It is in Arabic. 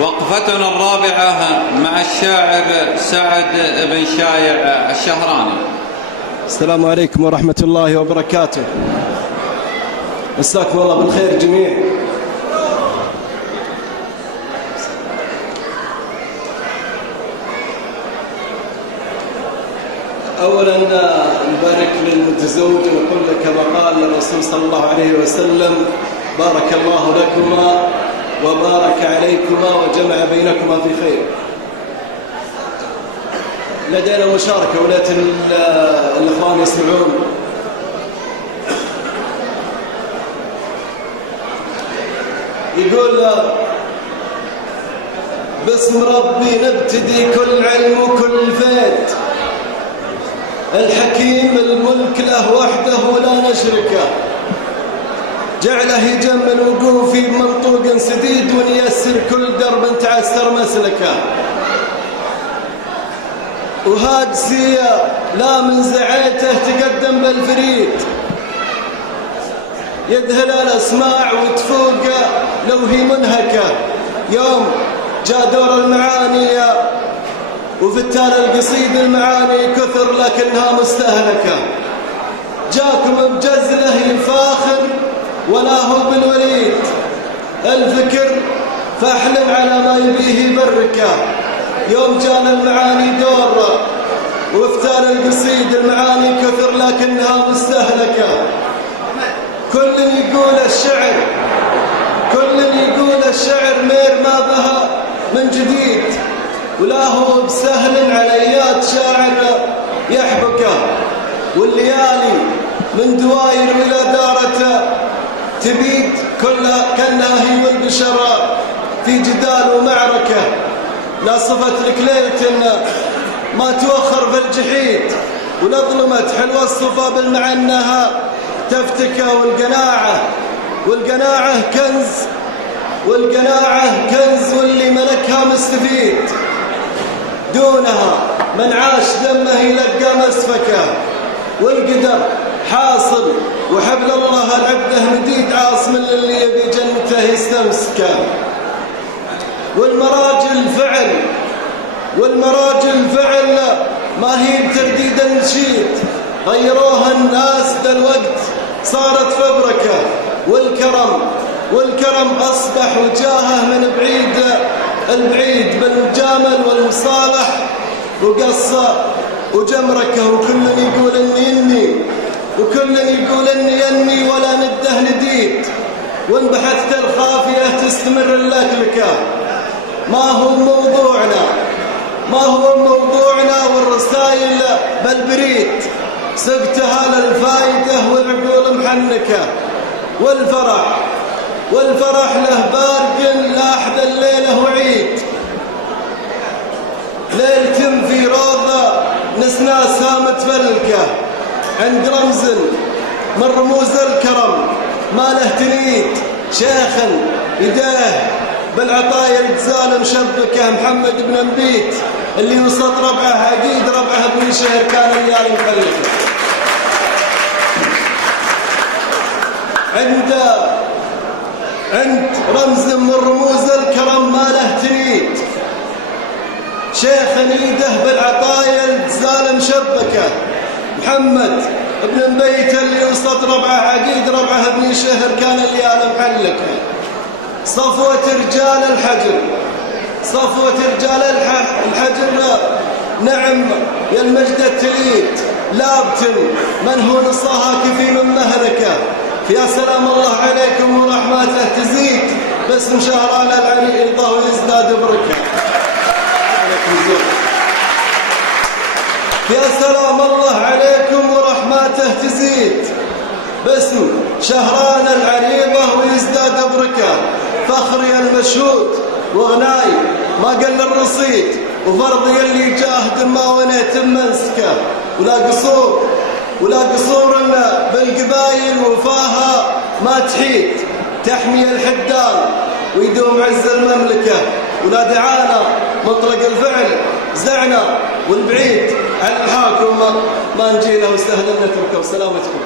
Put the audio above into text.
وقفتنا الرابعة مع الشاعر سعد بن شايع الشهراني. السلام عليكم ورحمة الله وبركاته. مساكم الله بالخير جميعا. أولا نبارك للمتزوج ونقول لك كما قال الرسول صلى الله عليه وسلم: بارك الله لكما وبارك عليكما وجمع بينكما في خير. لدينا مشاركة ولاة الإخوان يسمعون. يقول: باسم ربي نبتدي كل علم وكل فيت، الحكيم الملك له وحده ولا نشركه، جعله يجمل وقوف في منطوق سديد ونيسر كل درب تعسر مسلكه، وهاجسية لا من زعيته تقدم بالفريد، يذهل الأسماع وتفوق لو هي منهكة، يوم جاء دور المعاني وفي التالي القصيد المعاني كثر لكنها مستهلكة، جاكم بجزله يفاخر ولا هو بالوليد، الفكر فاحلم على ما يبيه بركة، يوم جانا المعاني دور وافتال القصيد المعاني كثر لكنها مستهلكة، كل يقول الشعر مير ما بها من جديد، ولا هو بسهل عليات شاعر يحبكه، والليالي من دواير إلى دارته تبيد كلها كأنها هي والبشر في جدال ومعركة، لا صفت لك ليلة ما توخر في الجحيد، ولا ظلمت حلوى الصفا بالمعنها تفتكه، والقناعة كنز واللي ملكها مستفيد، دونها من عاش دمه يلقى مسفكه، والقدر حاصل وحبل الله العبده مديد عاصم اللي يبي جنته يستمسكه، والمراجل فعل ما هي بترديد النشيد، غيروها الناس ذا الوقت صارت فبركه، والكرم أصبح وجاهه من البعيد بالمجامل والمصالح وقصة وجمركه، وكل يقول إني ولا نده نديد، وإن بحثت الخافية تستمر اللكلكة، ما هو موضوعنا والرسائل بالبريد، سقتها للفائدة والعقول محنكة، والفرح له بارق لاحد الليلة وعيد، ليلة في روضة نسناسها متفلكة، عند رمز من رموز الكرم ما له تنيد، شيخ يديه بالعطايا الجزال مشبكة، محمد بن نبيت اللي وسط ربعه عقيد، ربعه ابن شهر كان الليالي مخلفه، عند رمز من رموز الكرم ما له تنيد، شيخ يده بالعطايا الجزال مشبكة، محمد ابن نبيت اللي وسط ربعه عقيد، ربعه ابن شهر كان الليالي محلكه، صفوة رجال الحجر نعم يا المجد التليد، لابتن من هو نصاها كفي من مهلكه، يا سلام الله عليكم ورحمته تزيد، باسم شهران العريضة ويزداد بركة. يا سلام الله عليكم ورحمته تزيد، باسم شهران العريضة ويزداد بركة، فخري المشهود وغناي ما قل الرصيد، وفرضي اللي جاهد ما ونيت منسكه، ولا قصور بالقبايل وفاها ما تحيد، تحمي الحدان ويدوم عز المملكة، ولا دعانا مطلق الفعل زعنا، والبعيد عن الحاكم ما نجي له واستهدنا نتركه، وسلامتكم.